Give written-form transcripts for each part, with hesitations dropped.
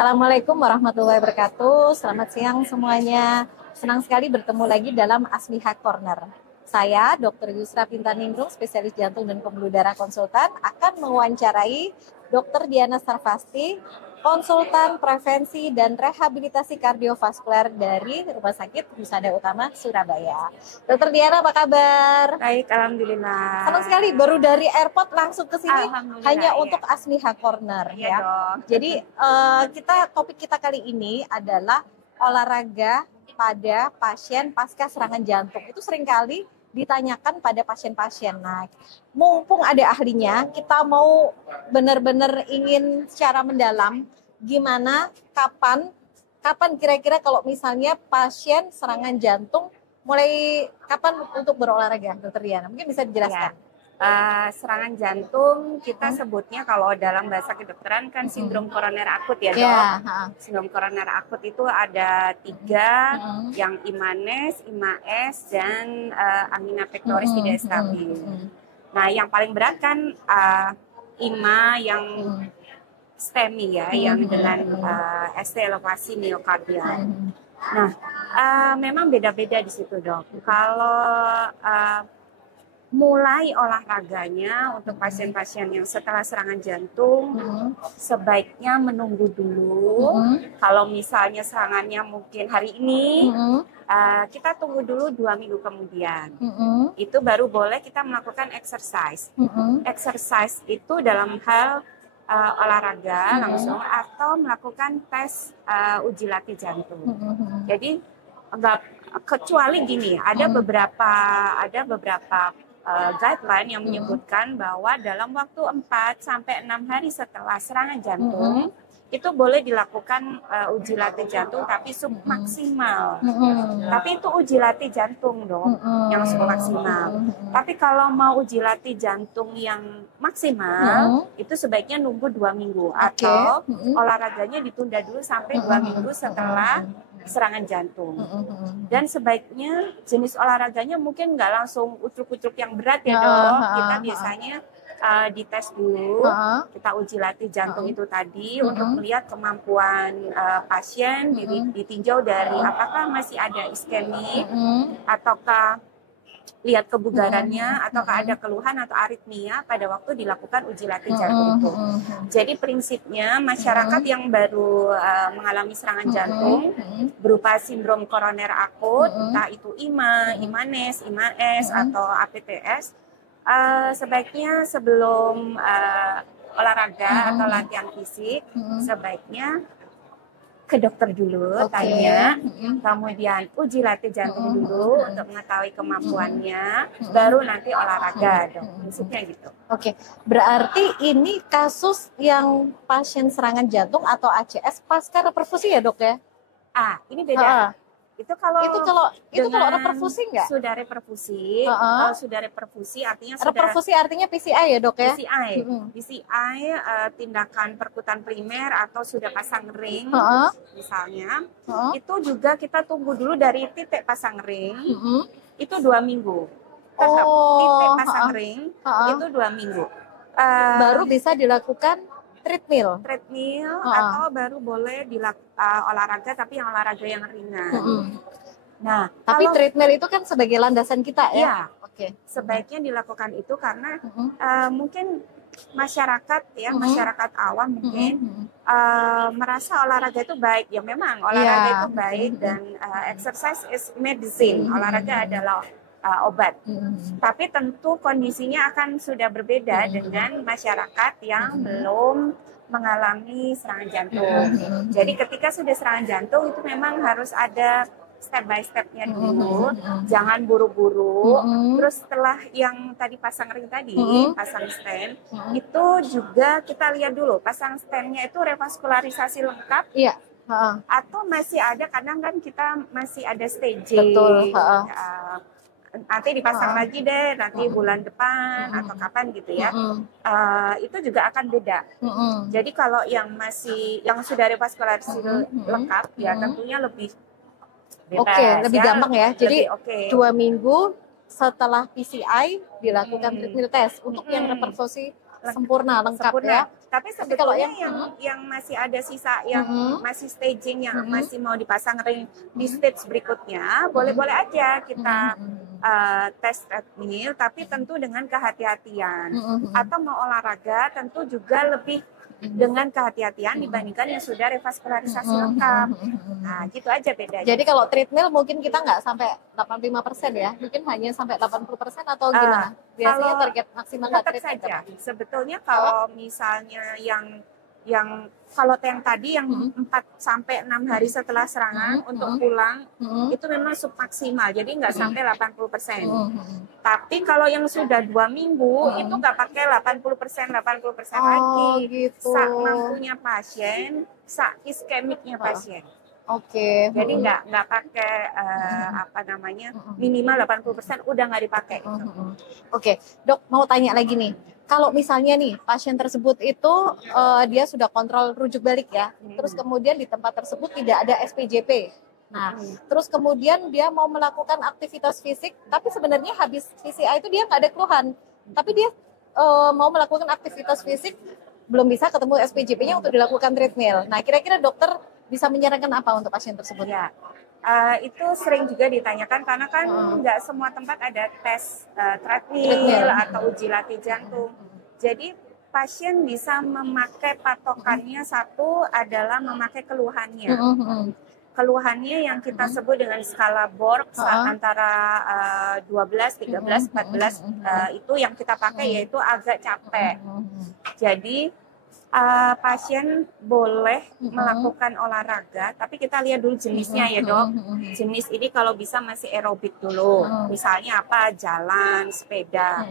Assalamualaikum warahmatullahi wabarakatuh. Selamat siang semuanya. Senang sekali bertemu lagi dalam Asmiha Corner. Saya, Dr. Yusra Pintaningrum, spesialis jantung dan pembuluh darah konsultan, akan mewawancarai Dr. Diana Sarfasti, konsultan prevensi dan rehabilitasi kardiovaskuler dari Rumah Sakit Husada Utama, Surabaya. Dr. Diana, apa kabar? Baik, alhamdulillah. Senang sekali, baru dari airport langsung ke sini hanya iya. untuk Asmiha Corner Iya ya. dong. Jadi topik kita kali ini adalah olahraga pada pasien pasca serangan jantung. Itu seringkali ditanyakan pada pasien-pasien. Nah, mumpung ada ahlinya, kita mau benar-benar ingin secara mendalam gimana, kapan kira-kira kalau misalnya pasien serangan jantung mulai kapan untuk berolahraga, Dokter Diana? Mungkin bisa dijelaskan. Serangan jantung kita sebutnya kalau dalam bahasa kedokteran kan sindrom koroner akut ya dok. Sindrom koroner akut itu ada 3, yang imanes, IMAS, dan angina pectoris tidak stabil. Nah yang paling berat kan IMA yang STEMI ya, yang dengan ST elevasi miokardial. Nah memang beda-beda di situ dok. Kalau mulai olahraganya untuk pasien-pasien yang setelah serangan jantung sebaiknya menunggu dulu. Kalau misalnya serangannya mungkin hari ini, kita tunggu dulu 2 minggu kemudian. Itu baru boleh kita melakukan exercise. Exercise itu dalam hal olahraga langsung atau melakukan tes uji latih jantung. Jadi enggak, kecuali gini, ada beberapa guideline yang menyebutkan bahwa dalam waktu 4 sampai 6 hari setelah serangan jantung itu boleh dilakukan uji latih jantung tapi submaksimal. Tapi itu uji latih jantung dong yang submaksimal. Tapi kalau mau uji latih jantung yang maksimal itu sebaiknya nunggu 2 minggu atau olahraganya ditunda dulu sampai 2 minggu setelah serangan jantung. Dan sebaiknya jenis olahraganya mungkin nggak langsung ucuk-ucuk yang berat ya dok. Kita biasanya dites dulu, kita uji latih jantung itu tadi untuk melihat kemampuan pasien, ditinjau dari apakah masih ada iskemik, ataukah lihat kebugarannya, ataukah ada keluhan atau aritmia pada waktu dilakukan uji latih jantung itu. Jadi prinsipnya masyarakat yang baru mengalami serangan jantung berupa sindrom koroner akut, entah itu IMA, IMANES, IMAS, atau APTS, sebaiknya sebelum olahraga atau latihan fisik, sebaiknya ke dokter dulu, tanya, kemudian uji latih jantung dulu untuk mengetahui kemampuannya, baru nanti olahraga dok. Prinsipnya gitu. Oke, berarti ini kasus yang pasien serangan jantung atau ACS pasca reperfusi ya dok ya? Ini beda. Itu kalau reperfusi nggak? Sudah reperfusi, kalau sudah reperfusi artinya reperfusi artinya PCI ya dok ya? PCI tindakan perkutan primer atau sudah pasang ring misalnya, itu juga kita tunggu dulu dari titik pasang ring itu 2 minggu. Titik pasang ring itu 2 minggu. Baru bisa dilakukan treadmill atau baru boleh olahraga tapi yang olahraga yang ringan. Nah, tapi treadmill itu kan sebagai landasan kita ya. Sebaiknya dilakukan itu karena mungkin masyarakat masyarakat awam mungkin merasa olahraga itu baik. Ya memang olahraga itu baik dan exercise is medicine. Olahraga adalah obat. Tapi tentu kondisinya akan sudah berbeda dengan masyarakat yang belum mengalami serangan jantung. Jadi ketika sudah serangan jantung itu memang harus ada step by stepnya dulu, jangan buru-buru. Terus setelah yang tadi pasang ring tadi, pasang stent, itu juga kita lihat dulu pasang stentnya itu revaskularisasi lengkap. Atau masih ada, kadang kan kita masih ada staging. Nanti dipasang lagi deh, nanti bulan depan atau kapan gitu ya. Itu juga akan beda. Jadi kalau yang sudah revaskularisasi lengkap ya tentunya lebih bebas. Lebih gampang ya. Jadi 2 minggu setelah PCI dilakukan treadmill test untuk yang reperfusi sempurna, lengkap ya. Tapi Tapi kalau sebetulnya yang masih ada sisa, yang masih staging, yang masih mau dipasang ring di stage berikutnya, boleh-boleh aja kita tes treadmill, tapi tentu dengan kehati-hatian. Atau mau olahraga, tentu juga lebih dengan kehati-hatian dibandingkan yang sudah revaskularisasi lengkap. Nah, gitu aja bedanya. Jadi kalau treadmill mungkin kita nggak sampai 85% ya, mungkin hanya sampai 80% atau gimana? Biasanya target maksimal tetap saja. Sebetulnya kalau misalnya yang kalau yang tadi yang 4 sampai 6 hari setelah serangan untuk pulang itu memang submaksimal, jadi nggak sampai 80%. Tapi kalau yang sudah 2 minggu itu nggak pakai 80% lagi. Gitu. Sak mampunya pasien, sak iskemiknya pasien. Oke. Jadi nggak pakai minimal 80% udah nggak dipakai. Oke, Dok mau tanya lagi nih. Kalau misalnya nih pasien tersebut itu dia sudah kontrol rujuk balik ya, terus kemudian di tempat tersebut tidak ada SPJP. Nah, terus kemudian dia mau melakukan aktivitas fisik, tapi sebenarnya habis PCI itu dia nggak ada keluhan, tapi dia mau melakukan aktivitas fisik belum bisa ketemu SPJP-nya untuk dilakukan treadmill. Nah, kira-kira dokter bisa menyarankan apa untuk pasien tersebut? Ya, itu sering juga ditanyakan karena kan nggak semua tempat ada tes treadmill atau uji latih jantung. Jadi pasien bisa memakai patokannya, satu adalah memakai keluhannya. Keluhannya yang kita sebut dengan skala Borg antara 12, 13, 14 itu yang kita pakai, yaitu agak capek. Jadi pasien boleh melakukan olahraga, tapi kita lihat dulu jenisnya ya dok. Jenis ini kalau bisa masih aerobik dulu, misalnya apa, jalan, sepeda.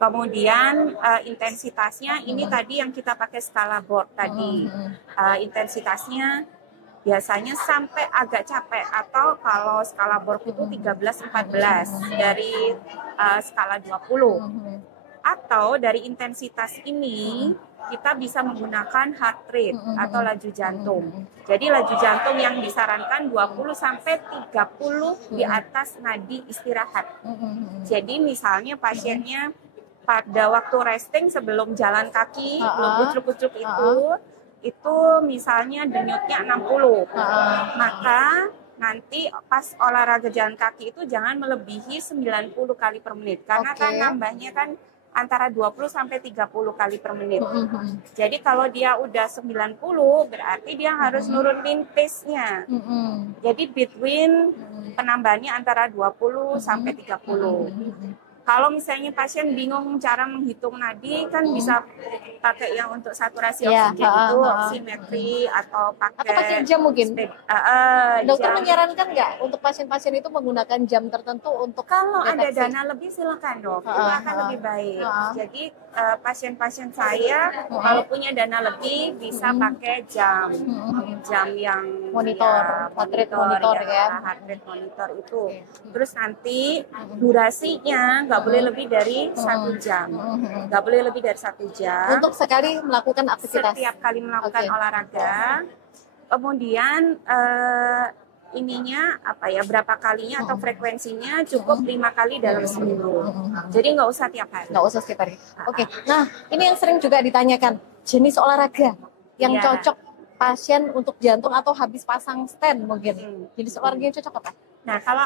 Kemudian intensitasnya ini tadi yang kita pakai skala Borg tadi. Intensitasnya biasanya sampai agak capek, atau kalau skala Borg itu 13-14 dari skala 20. Atau dari intensitas ini kita bisa menggunakan heart rate atau laju jantung. Jadi laju jantung yang disarankan 20 sampai 30 di atas nadi istirahat. Jadi misalnya pasiennya pada waktu resting sebelum jalan kaki, belum kucuk-kucuk itu misalnya denyutnya 60. Maka nanti pas olahraga jalan kaki itu jangan melebihi 90 kali per menit. Karena kan nambahnya kan antara 20 sampai 30 kali per menit. Jadi kalau dia udah 90 berarti dia harus nurunin pace-nya. Jadi between penambahannya antara 20 sampai 30. Kalau misalnya pasien bingung cara menghitung nadi, kan bisa pakai yang untuk saturasi oksigen itu, oximetry, atau pakai jam mungkin. Dokter menyarankan nggak untuk pasien-pasien itu menggunakan jam tertentu untuk kalau deteksi? ada dana lebih silakan dok, itu akan lebih baik. Jadi pasien-pasien saya kalau punya dana lebih bisa pakai jam yang monitor, heart rate monitor ya. Heart rate monitor itu. Terus nanti durasinya nggak boleh lebih dari 1 jam. Nggak boleh lebih dari 1 jam. Untuk sekali melakukan aktivitas. Setiap kali melakukan olahraga. Kemudian berapa kalinya atau frekuensinya cukup 5 kali dalam seminggu. Jadi nggak usah tiap hari. Nggak usah setiap hari. Oke. Nah, ini yang sering juga ditanyakan, jenis olahraga yang cocok pasien untuk jantung atau habis pasang stent mungkin. Jenis olahraga yang cocok apa? Nah, kalau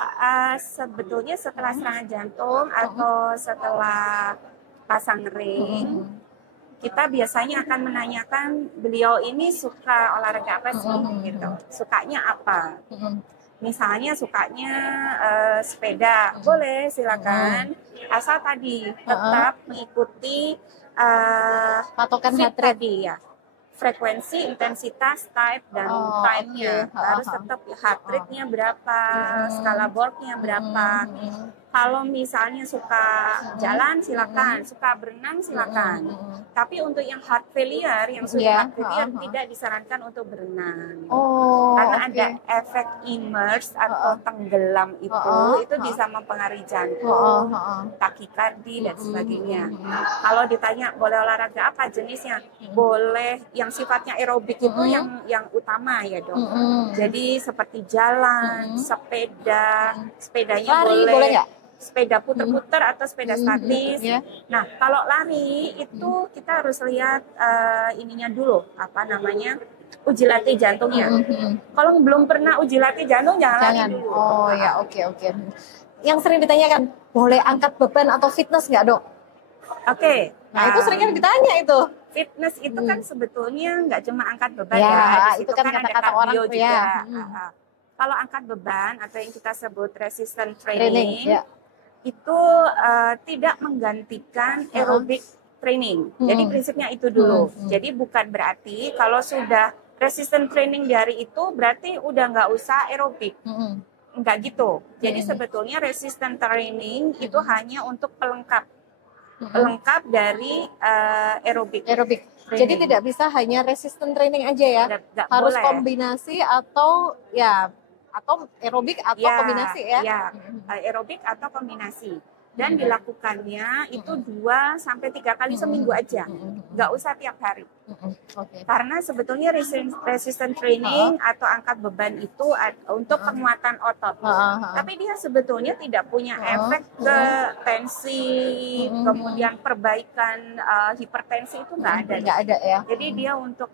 sebetulnya setelah serangan jantung atau setelah pasang ring, kita biasanya akan menanyakan beliau ini suka olahraga apa sih, gitu. Sukanya apa? Misalnya sukanya sepeda, boleh silakan. Asal tadi tetap mengikuti patokan heart rate tadi ya. Frekuensi, intensitas, type, dan time-nya. Harus tetap heart rate-nya berapa, skala Borg-nya berapa. Kalau misalnya suka jalan, silakan. Suka berenang, silakan. Tapi untuk yang heart failure, yang sudah heart failure, tidak disarankan untuk berenang. Karena ada efek immerse atau tenggelam itu bisa mempengaruhi jantung, takikardi, dan sebagainya. Kalau ditanya boleh olahraga apa jenisnya, boleh yang sifatnya aerobik itu yang utama ya dok. Jadi seperti jalan, sepedanya lari, boleh boleh nggak? sepeda puter-puter atau sepeda statis. Yeah. Nah, kalau lari itu kita harus lihat ininya dulu, apa namanya, uji latih jantungnya. Kalau belum pernah uji latih jantung, jangan lari dulu. Oh ya, oke. Yang sering ditanyakan, boleh angkat beban atau fitness nggak, Dok? Oke. Nah, itu seringnya ditanya itu. Fitness itu kan sebetulnya nggak cuma angkat beban Ya, ya. Di itu situ kan ada kata-kata orang kardio tuh juga. ya. Kalau angkat beban atau yang kita sebut resistance Training, training, ya. itu tidak menggantikan aerobic training. Jadi prinsipnya itu dulu. Jadi bukan berarti kalau sudah resistance training di hari itu berarti udah nggak usah aerobik. Enggak gitu. Jadi sebetulnya resistance training itu hanya untuk pelengkap dari aerobik. Jadi tidak bisa hanya resistance training aja ya. Nggak harus boleh. Kombinasi atau aerobik atau kombinasi ya. Ya, aerobik atau kombinasi. Dan dilakukannya itu 2 sampai 3 kali seminggu aja. Nggak usah tiap hari. Karena sebetulnya resistance training atau angkat beban itu untuk penguatan otot. Tapi dia sebetulnya tidak punya efek ke tensi, kemudian perbaikan hipertensi itu nggak ada. Nggak ada ya. Jadi dia untuk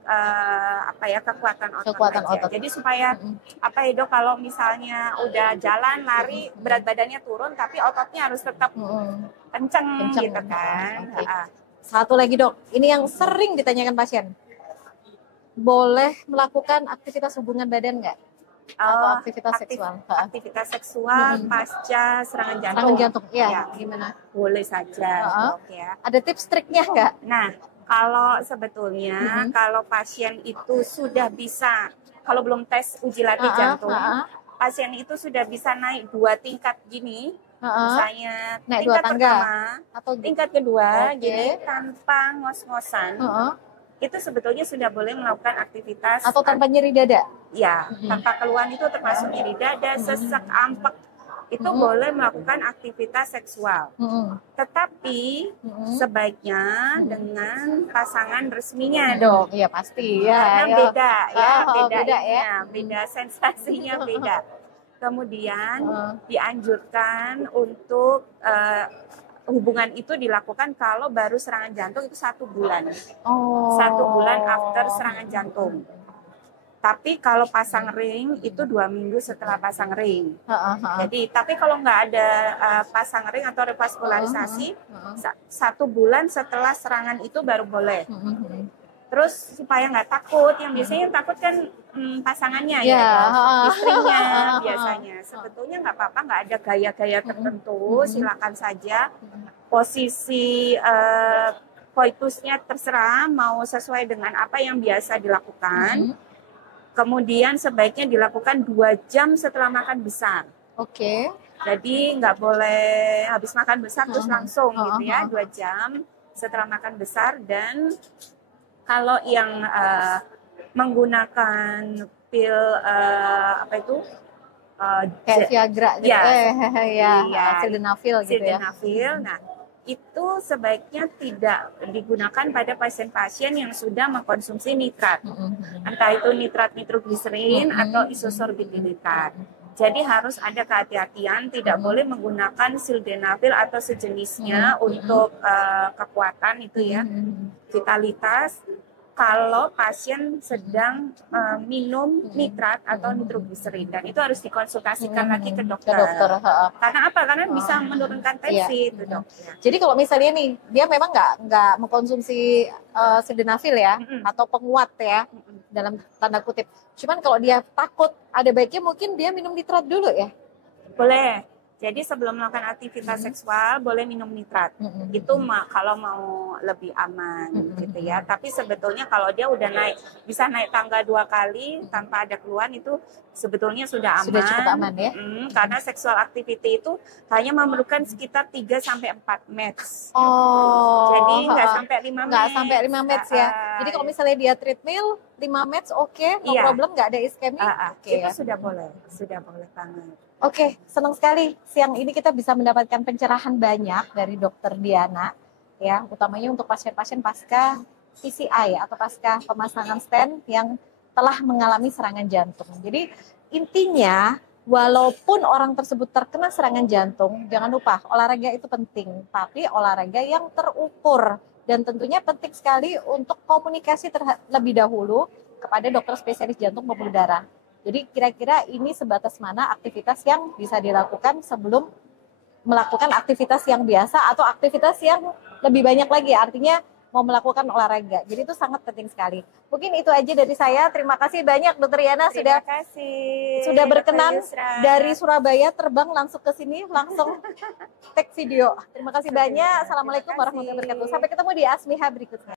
kekuatan otot. Kekuatan aja. otot. Jadi supaya Dok, kalau misalnya udah jalan lari berat badannya turun tapi ototnya harus tetap kenceng gitu kan. Satu lagi, Dok, ini yang sering ditanyakan pasien. Boleh melakukan aktivitas hubungan badan nggak? Atau aktivitas seksual? Aktivitas seksual pasca serangan jantung. Serangan jantung, ya. Gimana? Boleh saja, Dok, ya. Ada tips triknya nggak? Nah, kalau sebetulnya kalau pasien itu sudah bisa, kalau belum tes uji latih jantung, pasien itu sudah bisa naik 2 tingkat gini. Misalnya naik tingkat 2 tangga pertama atau tingkat kedua gini tanpa ngos-ngosan, itu sebetulnya sudah boleh melakukan aktivitas. Atau tanpa nyeri dada? Ya, tanpa keluhan itu termasuk nyeri dada, sesak, ampek, itu boleh melakukan aktivitas seksual. Tetapi sebaiknya dengan pasangan resminya, Dok. Iya pasti ya. Karena beda ya, beda sensasinya beda. Kemudian dianjurkan untuk hubungan itu dilakukan kalau baru serangan jantung itu 1 bulan. 1 bulan after serangan jantung. Tapi kalau pasang ring itu 2 minggu setelah pasang ring. Jadi, tapi kalau nggak ada pasang ring atau revaskularisasi, 1 bulan setelah serangan itu baru boleh. Terus supaya nggak takut, yang biasanya yang takut kan pasangannya istrinya biasanya. Sebetulnya nggak apa-apa, nggak ada gaya-gaya tertentu, silakan saja. Posisi koitusnya terserah, mau sesuai dengan apa yang biasa dilakukan. Kemudian sebaiknya dilakukan 2 jam setelah makan besar. Jadi nggak boleh habis makan besar terus langsung gitu ya, 2 jam setelah makan besar. Dan kalau yang menggunakan pil kayak Viagra gitu, sildenafil gitu ya. Nah, itu sebaiknya tidak digunakan pada pasien-pasien yang sudah mengkonsumsi nitrat, entah itu nitrat nitrogliserin atau isosorbit nitrat. Jadi harus ada kehati-hatian, tidak boleh menggunakan sildenafil atau sejenisnya untuk kekuatan itu ya, vitalitas. Kalau pasien sedang minum nitrat atau nitrogliserin, dan itu harus dikonsultasikan lagi ke dokter. Karena apa? Karena bisa menurunkan tensi itu, Dok. Jadi kalau misalnya nih dia memang nggak mengkonsumsi sildenafil ya, atau penguat ya dalam tanda kutip. Cuman kalau dia takut, ada baiknya mungkin dia minum nitrat dulu ya. Boleh. Jadi sebelum melakukan aktivitas seksual boleh minum nitrat. Itu kalau mau lebih aman gitu ya. Tapi sebetulnya kalau dia udah bisa naik tangga 2 kali tanpa ada keluhan, itu sebetulnya sudah aman. Sudah cukup aman ya. Karena seksual activity itu hanya memerlukan sekitar 3 sampai 4 match. Jadi nggak sampai 5 match. Nggak sampai 5 match ya. Jadi kalau misalnya dia treadmill 5 match no problem, nggak ada iskemi. Itu sudah boleh banget. Oke, senang sekali siang ini kita bisa mendapatkan pencerahan banyak dari Dokter Diana, ya, utamanya untuk pasien-pasien pasca PCI atau pasca pemasangan stent yang telah mengalami serangan jantung. Jadi intinya walaupun orang tersebut terkena serangan jantung, jangan lupa olahraga itu penting, tapi olahraga yang terukur. Dan tentunya penting sekali untuk komunikasi terlebih dahulu kepada dokter spesialis jantung pembuluh darah. Jadi kira-kira ini sebatas mana aktivitas yang bisa dilakukan sebelum melakukan aktivitas yang biasa atau aktivitas yang lebih banyak lagi, artinya mau melakukan olahraga. Jadi itu sangat penting sekali. Mungkin itu aja dari saya. Terima kasih banyak Dokter Yana sudah berkenan dari Surabaya terbang langsung ke sini, langsung take video. Terima kasih banyak. Assalamualaikum warahmatullahi wabarakatuh. Sampai ketemu di Asmiha berikutnya.